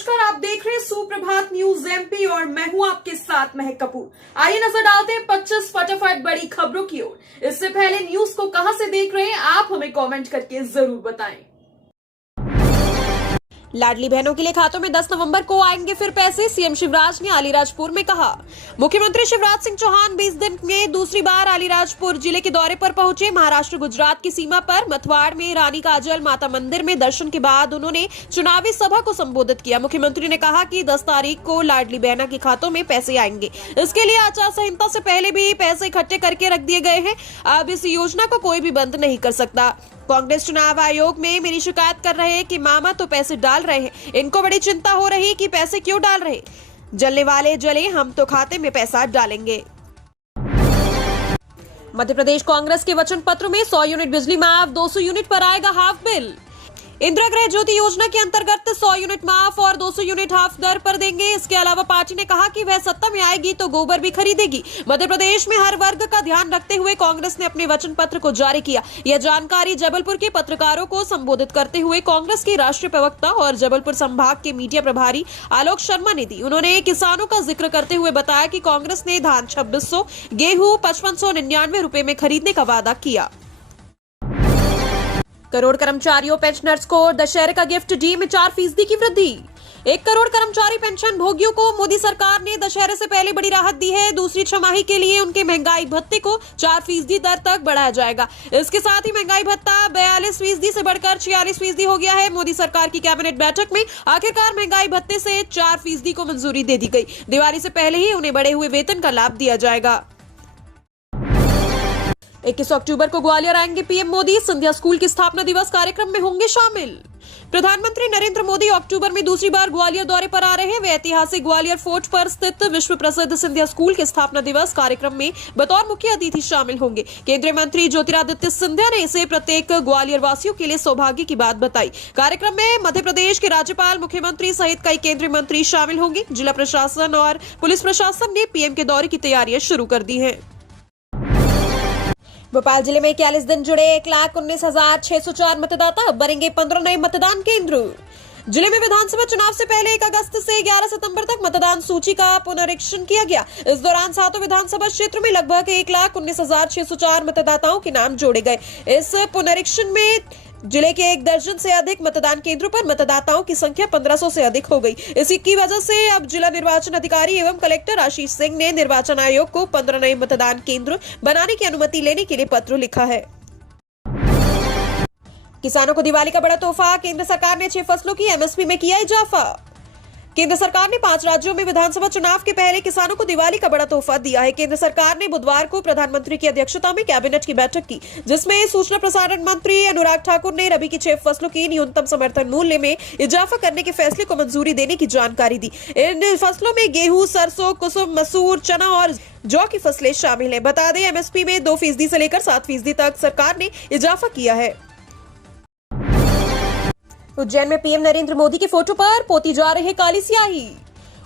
नमस्कार, आप देख रहे हैं सुप्रभात न्यूज एमपी और मैं हूं आपके साथ महक कपूर। आइए नजर डालते हैं 25 फटाफट बड़ी खबरों की ओर। इससे पहले न्यूज को कहां से देख रहे हैं आप हमें कमेंट करके जरूर बताएं। लाडली बहनों के लिए खातों में 10 नवंबर को आएंगे फिर पैसे, सीएम शिवराज ने अलीराजपुर में कहा। मुख्यमंत्री शिवराज सिंह चौहान 20 दिन में दूसरी बार अलीराजपुर जिले के दौरे पर पहुंचे। महाराष्ट्र गुजरात की सीमा पर मथवाड़ में रानी काजल माता मंदिर में दर्शन के बाद उन्होंने चुनावी सभा को संबोधित किया। मुख्यमंत्री ने कहा कि 10 तारीख को लाडली बहना के खातों में पैसे आएंगे। इसके लिए आचार संहिता से पहले भी पैसे इकट्ठे करके रख दिए गए हैं। अब इस योजना को कोई भी बंद नहीं कर सकता। कांग्रेस चुनाव आयोग में मेरी शिकायत कर रहे हैं कि मामा तो पैसे डाल रहे हैं, इनको बड़ी चिंता हो रही कि पैसे क्यों डाल रहे। जलने वाले जले, हम तो खाते में पैसा डालेंगे। मध्य प्रदेश कांग्रेस के वचन पत्र में 100 यूनिट बिजली माफ, 200 यूनिट पर आएगा हाफ बिल। इंदिरा गृह ज्योति योजना के अंतर्गत 100 यूनिट माफ और 200 यूनिट हाफ दर पर देंगे। इसके अलावा पार्टी ने कहा कि वह सत्ता में आएगी तो गोबर भी खरीदेगी। मध्य प्रदेश में हर वर्ग का ध्यान रखते हुए कांग्रेस ने अपने वचन पत्र को जारी किया। यह जानकारी जबलपुर के पत्रकारों को संबोधित करते हुए कांग्रेस की राष्ट्रीय प्रवक्ता और जबलपुर संभाग के मीडिया प्रभारी आलोक शर्मा ने दी। उन्होंने किसानों का जिक्र करते हुए बताया कि कांग्रेस ने धान 2600, गेहूं 5599 रुपए में खरीदने का वादा किया। करोड़ कर्मचारियों पेंशनर्स को दशहरे का गिफ्ट, डी में 4% की वृद्धि। 1 करोड़ कर्मचारी पेंशन भोगियों को मोदी सरकार ने दशहरे से पहले बड़ी राहत दी है। दूसरी छमाही के लिए उनके महंगाई भत्ते को 4% दर तक बढ़ाया जाएगा। इसके साथ ही महंगाई भत्ता 42% से बढ़कर 46% हो गया है। मोदी सरकार की कैबिनेट बैठक में आखिरकार महंगाई भत्ते से 4% को मंजूरी दे दी गई। दिवाली से पहले ही उन्हें बढ़े हुए वेतन का लाभ दिया जाएगा। 21 अक्टूबर को ग्वालियर आएंगे पीएम मोदी। सिंधिया स्कूल की स्थापना दिवस कार्यक्रम में होंगे शामिल। प्रधानमंत्री नरेंद्र मोदी अक्टूबर में दूसरी बार ग्वालियर दौरे पर आ रहे हैं। वे ऐतिहासिक ग्वालियर फोर्ट पर स्थित विश्व प्रसिद्ध सिंधिया स्कूल के स्थापना दिवस कार्यक्रम में बतौर मुख्य अतिथि शामिल होंगे। केंद्रीय मंत्री ज्योतिरादित्य सिंधिया ने इसे प्रत्येक ग्वालियर वासियों के लिए सौभाग्य की बात बताई। कार्यक्रम में मध्य प्रदेश के राज्यपाल, मुख्यमंत्री सहित कई केंद्रीय मंत्री शामिल होंगे। जिला प्रशासन और पुलिस प्रशासन ने पीएम के दौरे की तैयारियां शुरू कर दी है। भोपाल जिले में 41 दिन जुड़े 1,19,604 मतदाता, अब बनेंगे 15 नए मतदान केंद्र। जिले में विधानसभा चुनाव से पहले 1 अगस्त से 11 सितंबर तक मतदान सूची का पुनरीक्षण किया गया। इस दौरान 7 विधानसभा क्षेत्र में लगभग 1,19,604 मतदाताओं के नाम जोड़े गए। इस पुनरीक्षण में जिले के 1 दर्जन से अधिक मतदान केंद्रों पर मतदाताओं की संख्या 1500 से अधिक हो गई। इसी की वजह से अब जिला निर्वाचन अधिकारी एवं कलेक्टर आशीष सिंह ने निर्वाचन आयोग को 15 नए मतदान केंद्र बनाने की अनुमति लेने के लिए पत्र लिखा है। किसानों को दिवाली का बड़ा तोहफा, केंद्र सरकार ने 6 फसलों की एमएसपी में किया इजाफा। केंद्र सरकार ने 5 राज्यों में विधानसभा चुनाव के पहले किसानों को दिवाली का बड़ा तोहफा दिया है। केंद्र सरकार ने बुधवार को प्रधानमंत्री की अध्यक्षता में कैबिनेट की बैठक की, जिसमें सूचना प्रसारण मंत्री अनुराग ठाकुर ने रबी की 6 फसलों की न्यूनतम समर्थन मूल्य में इजाफा करने के फैसले को मंजूरी देने की जानकारी दी। इन फसलों में गेहूं, सरसों, कुसुम, मसूर, चना और जौ की फसलें शामिल हैं। बता दें, एमएसपी में 2% से लेकर 7% तक सरकार ने इजाफा किया है। उज्जैन में पीएम नरेंद्र मोदी के फोटो पर पोती जा रही है काली स्याही।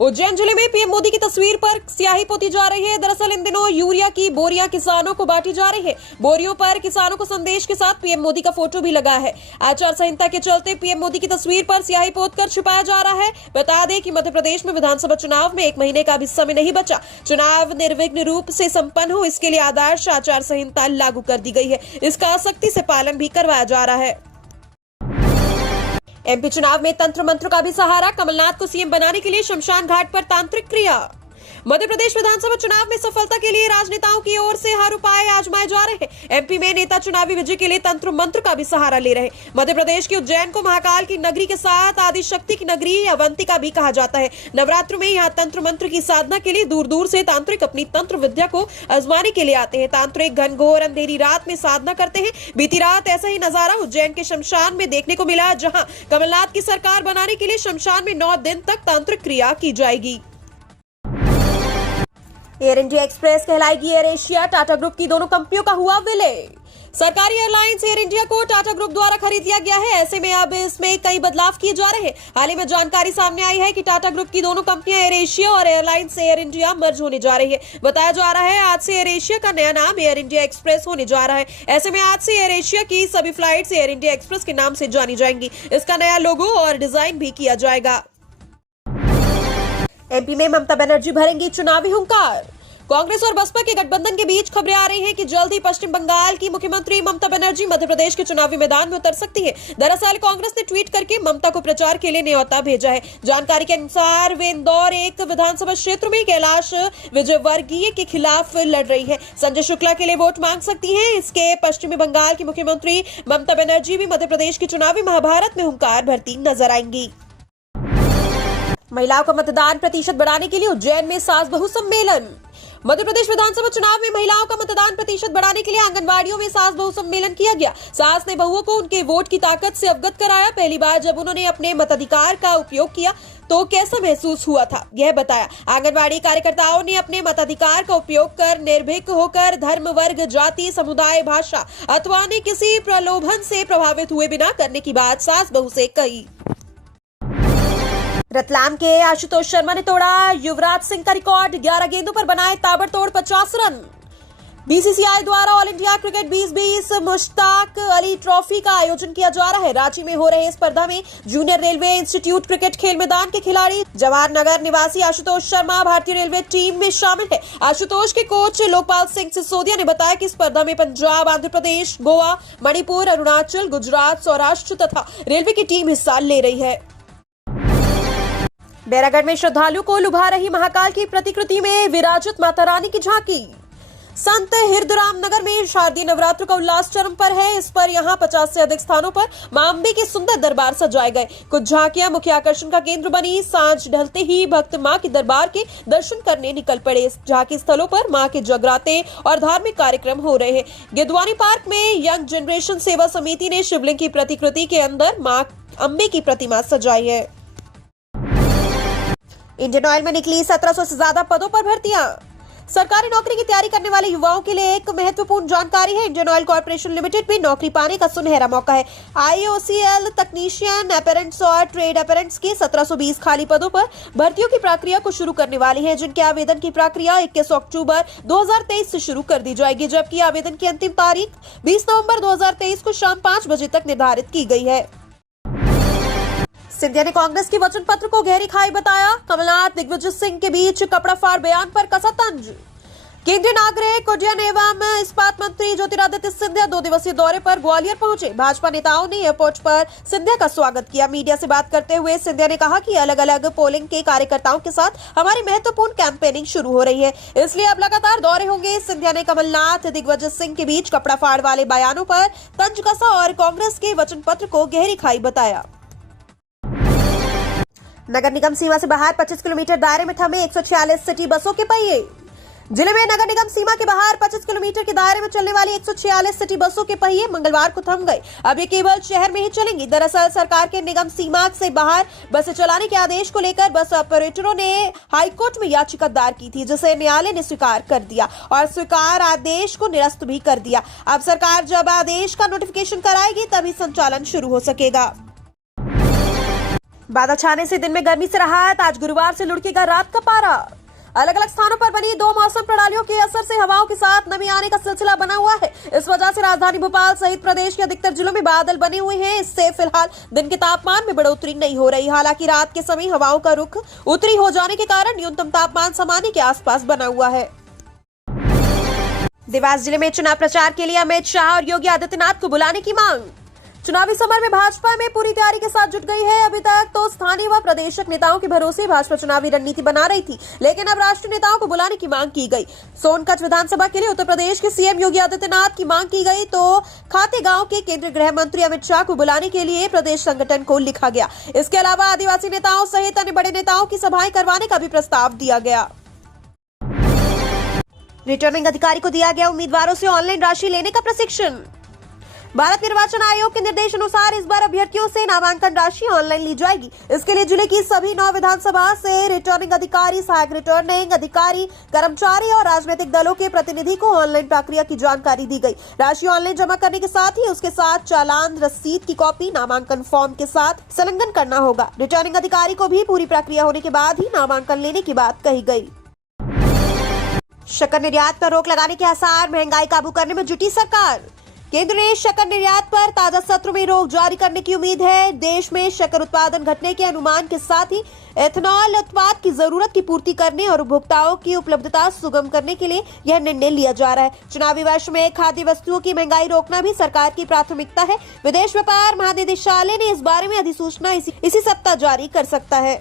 उज्जैन जिले में पीएम मोदी की तस्वीर पर स्याही पोती जा रही है। दरअसल इन दिनों यूरिया की बोरियां किसानों को बांटी जा रही है। बोरियों पर किसानों को संदेश के साथ पीएम मोदी का फोटो भी लगा है। आचार संहिता के चलते पीएम मोदी की तस्वीर पर स्याही पोतकर छिपाया जा रहा है। बता दें कि मध्य प्रदेश में विधानसभा चुनाव में 1 महीने का भी समय नहीं बचा। चुनाव निर्विघ्न रूप से संपन्न हो, इसके लिए आदर्श आचार संहिता लागू कर दी गई है। इसका सख्ती से पालन भी करवाया जा रहा है। एमपी चुनाव में तंत्र मंत्र का भी सहारा, कमलनाथ को सीएम बनाने के लिए शमशान घाट पर तांत्रिक क्रिया। मध्य प्रदेश विधानसभा चुनाव में सफलता के लिए राजनेताओं की ओर से हर उपाय आजमाए जा रहे हैं। एमपी में नेता चुनावी विजय के लिए तंत्र मंत्र का भी सहारा ले रहे हैं। मध्य प्रदेश की उज्जैन को महाकाल की नगरी के साथ आदि शक्ति की नगरी अवंतिका भी कहा जाता है। नवरात्र में यहाँ तंत्र मंत्र की साधना के लिए दूर दूर से तांत्रिक अपनी तंत्र विद्या को आजमाने के लिए आते हैं। तांत्रिक घनघोर अंधेरी रात में साधना करते हैं। बीती रात ऐसा ही नजारा उज्जैन के शमशान में देखने को मिला, जहाँ कमलनाथ की सरकार बनाने के लिए शमशान में 9 दिन तक तांत्रिक क्रिया की जाएगी। एयर इंडिया एक्सप्रेस कहलाएगी एयर एशिया, टाटा ग्रुप की दोनों कंपनियों का हुआ विलय। सरकारी एयरलाइंस एयर इंडिया को टाटा ग्रुप द्वारा खरीद लिया गया है। ऐसे में अब इसमें कई बदलाव किए जा रहे हैं। हाल ही में जानकारी सामने आई है कि टाटा ग्रुप की दोनों कंपनियां एयर एशिया और एयरलाइंस एयर इंडिया मर्ज होने जा रही है। बताया जा रहा है आज से एयर एशिया का नया नाम एयर इंडिया एक्सप्रेस होने जा रहा है। ऐसे में आज से एयर एशिया की सभी फ्लाइट्स एयर इंडिया एक्सप्रेस के नाम से जानी जाएंगी। इसका नया लोगो और डिजाइन भी किया जाएगा। एमपी में ममता बनर्जी भरेंगी चुनावी हुंकार। कांग्रेस और बसपा के गठबंधन के बीच खबरें आ रही हैं कि जल्द ही पश्चिम बंगाल की मुख्यमंत्री ममता बनर्जी मध्य प्रदेश के चुनावी मैदान में उतर सकती है। दरअसल कांग्रेस ने ट्वीट करके ममता को प्रचार के लिए न्योता भेजा है। जानकारी के अनुसार वे इंदौर एक विधानसभा क्षेत्र में कैलाश विजयवर्गीय के खिलाफ लड़ रही है। संजय शुक्ला के लिए वोट मांग सकती है। इसके पश्चिमी बंगाल की मुख्यमंत्री ममता बनर्जी भी मध्य प्रदेश के चुनावी महाभारत में हुंकार भरती नजर आएंगी। महिलाओं का मतदान प्रतिशत बढ़ाने के लिए उज्जैन में सास बहू सम्मेलन। मध्य प्रदेश विधानसभा चुनाव में महिलाओं का मतदान प्रतिशत बढ़ाने के लिए आंगनबाड़ियों में सास बहू सम्मेलन किया गया। सास ने बहुओं को उनके वोट की ताकत से अवगत कराया। पहली बार जब उन्होंने अपने मताधिकार का उपयोग किया तो कैसा महसूस हुआ था, यह बताया। आंगनबाड़ी कार्यकर्ताओं ने अपने मताधिकार का उपयोग कर निर्भीक होकर धर्म, वर्ग, जाति, समुदाय, भाषा अथवा अन्य किसी प्रलोभन से प्रभावित हुए बिना करने की बात सास बहू से कही। रतलाम के आशुतोष शर्मा ने तोड़ा युवराज सिंह का रिकॉर्ड। 11 गेंदों पर बनाए ताबड़तोड़ 50 रन। बीसीसीआई द्वारा all India cricket 2020 Mushtaq Ali trophy का आयोजन किया जा रहा है। रांची में हो रहे इस स्पर्धा में जूनियर रेलवे इंस्टीट्यूट क्रिकेट खेल मैदान के खिलाड़ी जवाहर नगर निवासी आशुतोष शर्मा भारतीय रेलवे टीम में शामिल है। आशुतोष के कोच लोकपाल सिंह सिसोदिया ने बताया कि स्पर्धा में पंजाब, आंध्र प्रदेश, गोवा, मणिपुर, अरुणाचल, गुजरात, सौराष्ट्र तथा रेलवे की टीम हिस्सा ले रही है। बैरागढ़ में श्रद्धालु को लुभा रही महाकाल की प्रतिकृति में विराजित माता रानी की झांकी। संत हिरदराम नगर में शारदीय नवरात्र का उल्लास चरम पर है। इस पर यहां 50 से अधिक स्थानों पर मां अम्बे के सुंदर दरबार सजाए गए। कुछ झांकियां मुख्य आकर्षण का केंद्र बनी। सांझ ढलते ही भक्त मां के दरबार के दर्शन करने निकल पड़े। इस झांकी स्थलों पर मां के जगराते और धार्मिक कार्यक्रम हो रहे हैं। गिदवानी पार्क में यंग जनरेशन सेवा समिति ने शिवलिंग की प्रतिकृति के अंदर मां अम्बे की प्रतिमा सजाई है। इंडियन ऑयल में निकली 1700 से ज्यादा पदों पर भर्तियां। सरकारी नौकरी की तैयारी करने वाले युवाओं के लिए एक महत्वपूर्ण जानकारी है। इंडियन ऑयल कॉर्पोरेशन लिमिटेड में नौकरी पाने का सुनहरा मौका है। IOCL तकनीशियन अपेरेंट्स और ट्रेड अपेरेंट्स के 1720 खाली पदों पर भर्तियों की प्रक्रिया को शुरू करने वाली है, जिनके आवेदन की प्रक्रिया 21 अक्टूबर 2023 से शुरू कर दी जाएगी, जबकि आवेदन की अंतिम तारीख 20 नवंबर 2023 को शाम 5 बजे तक निर्धारित की गई है। सिंधिया ने कांग्रेस के वचन पत्र को गहरी खाई बताया। कमलनाथ दिग्विजय सिंह के बीच कपड़ा फाड़ बयान पर कसा तंज। केंद्रीय नागरिक उड्डयन एवं इस्पात मंत्री ज्योतिरादित्य सिंधिया 2 दिवसीय दौरे पर ग्वालियर पहुंचे। भाजपा नेताओं ने एयरपोर्ट पर सिंधिया का स्वागत किया। मीडिया से बात करते हुए सिंधिया ने कहा कि अलग अलग पोलिंग के कार्यकर्ताओं के साथ हमारी महत्वपूर्ण कैंपेनिंग शुरू हो रही है, इसलिए अब लगातार दौरे होंगे। सिंधिया ने कमलनाथ दिग्विजय सिंह के बीच कपड़ा फाड़ वाले बयानों पर तंज कसा और कांग्रेस के वचन पत्र को गहरी खाई बताया। नगर निगम सीमा से बाहर 25 किलोमीटर दायरे में थमे 146 सिटी बसों के पहिए। जिले में नगर निगम सीमा के बाहर 25 किलोमीटर के दायरे में चलने वाली 146 सिटी बसों के पहिए मंगलवार को थम गए। अब ये केवल शहर में ही चलेंगी। दरअसल सरकार के निगम सीमा से बाहर बसें चलाने के आदेश को लेकर बस ऑपरेटरों ने हाईकोर्ट में याचिका दायर की थी, जिसे न्यायालय ने स्वीकार कर दिया और स्वीकार आदेश को निरस्त भी कर दिया। अब सरकार जब आदेश का नोटिफिकेशन कराएगी तभी संचालन शुरू हो सकेगा। बादल छाने से दिन में गर्मी से राहत। आज गुरुवार से लुढ़केगा रात का पारा। अलग अलग स्थानों पर बनी 2 मौसम प्रणालियों के असर से हवाओं के साथ नमी आने का सिलसिला बना हुआ है। इस वजह से राजधानी भोपाल सहित प्रदेश के अधिकतर जिलों में बादल बने हुए हैं। इससे फिलहाल दिन के तापमान में बढ़ोतरी नहीं हो रही। हालांकि रात के समय हवाओं का रुख उत्तरी हो जाने के कारण न्यूनतम तापमान सामान्य के आसपास बना हुआ है। देवास जिले में चुनाव प्रचार के लिए अमित शाह और योगी आदित्यनाथ को बुलाने की मांग। चुनावी समर में भाजपा में पूरी तैयारी के साथ जुट गई है। अभी तक तो स्थानीय व प्रादेशिक नेताओं के भरोसे भाजपा चुनावी रणनीति बना रही थी, लेकिन अब राष्ट्रीय नेताओं को बुलाने की मांग की गई। सोनकच्छ विधानसभा के लिए उत्तर प्रदेश के सीएम योगी आदित्यनाथ की मांग की गई तो खातेगांव के केंद्रीय गृह मंत्री अमित शाह को बुलाने के लिए प्रदेश संगठन को लिखा गया। इसके अलावा आदिवासी नेताओं सहित अन्य बड़े नेताओं की सभाएं करवाने का भी प्रस्ताव दिया गया। रिटर्निंग अधिकारी को दिया गया उम्मीदवारों से ऑनलाइन राशि लेने का प्रशिक्षण। भारत निर्वाचन आयोग के निर्देश अनुसार इस बार अभ्यर्थियों से नामांकन राशि ऑनलाइन ली जाएगी। इसके लिए जिले की सभी 9 विधानसभा से रिटर्निंग अधिकारी, सहायक रिटर्निंग अधिकारी, कर्मचारी और राजनीतिक दलों के प्रतिनिधि को ऑनलाइन प्रक्रिया की जानकारी दी गई। राशि ऑनलाइन जमा करने के साथ ही उसके साथ चालान रसीद की कॉपी नामांकन फॉर्म के साथ संलग्न करना होगा। रिटर्निंग अधिकारी को भी पूरी प्रक्रिया होने के बाद ही नामांकन लेने की बात कही गई। शक्कर निर्यात पर रोक लगाने के आसार, महंगाई काबू करने में जुटी सरकार। केंद्र ने शक्कर निर्यात पर ताजा सत्र में रोक जारी करने की उम्मीद है। देश में शक्कर उत्पादन घटने के अनुमान के साथ ही एथेनॉल उत्पाद की जरूरत की पूर्ति करने और उपभोक्ताओं की उपलब्धता सुगम करने के लिए यह निर्णय लिया जा रहा है। चुनावी वर्ष में खाद्य वस्तुओं की महंगाई रोकना भी सरकार की प्राथमिकता है। विदेश व्यापार महानिदेशालय ने इस बारे में अधिसूचना इसी सप्ताह जारी कर सकता है।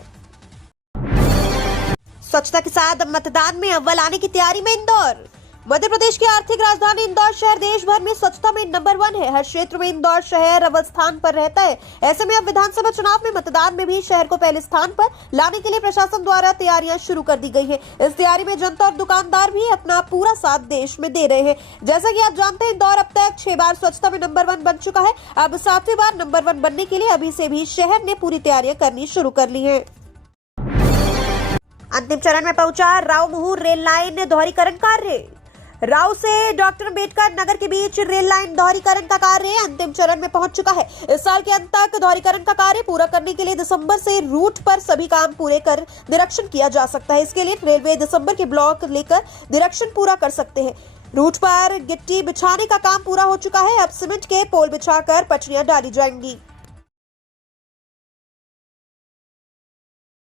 स्वच्छता के साथ मतदान में अव्वल आने की तैयारी में इंदौर। मध्य प्रदेश की आर्थिक राजधानी इंदौर शहर देश भर में स्वच्छता में नंबर 1 है। हर क्षेत्र में इंदौर शहर अव्वल स्थान पर रहता है। ऐसे में अब विधानसभा चुनाव में मतदान में भी शहर को पहले स्थान पर लाने के लिए प्रशासन द्वारा तैयारियां शुरू कर दी गई है। इस तैयारी में जनता और दुकानदार भी अपना पूरा साथ देश में दे रहे हैं। जैसा कि आप जानते हैं, इंदौर अब तक 6 बार स्वच्छता में नंबर 1 बन चुका है। अब 7वीं बार नंबर 1 बनने के लिए अभी से भी शहर ने पूरी तैयारियां करनी शुरू कर ली है। अंतिम चरण में पहुंचा राव मुहूर रेल लाइन दोहरीकरण कार्य। राव से डॉक्टर अंबेडकर नगर के बीच रेल लाइन दोहरीकरण का कार्य अंतिम चरण में पहुंच चुका है। इस साल के अंत तक दोहरीकरण का कार्य पूरा करने के लिए दिसंबर से रूट पर सभी काम पूरे कर निरीक्षण किया जा सकता है। इसके लिए रेलवे दिसंबर के ब्लॉक लेकर निरीक्षण पूरा कर सकते हैं। रूट पर गिट्टी बिछाने का काम पूरा हो चुका है। अब सीमेंट के पोल बिछाकर पटरियां डाली जाएंगी।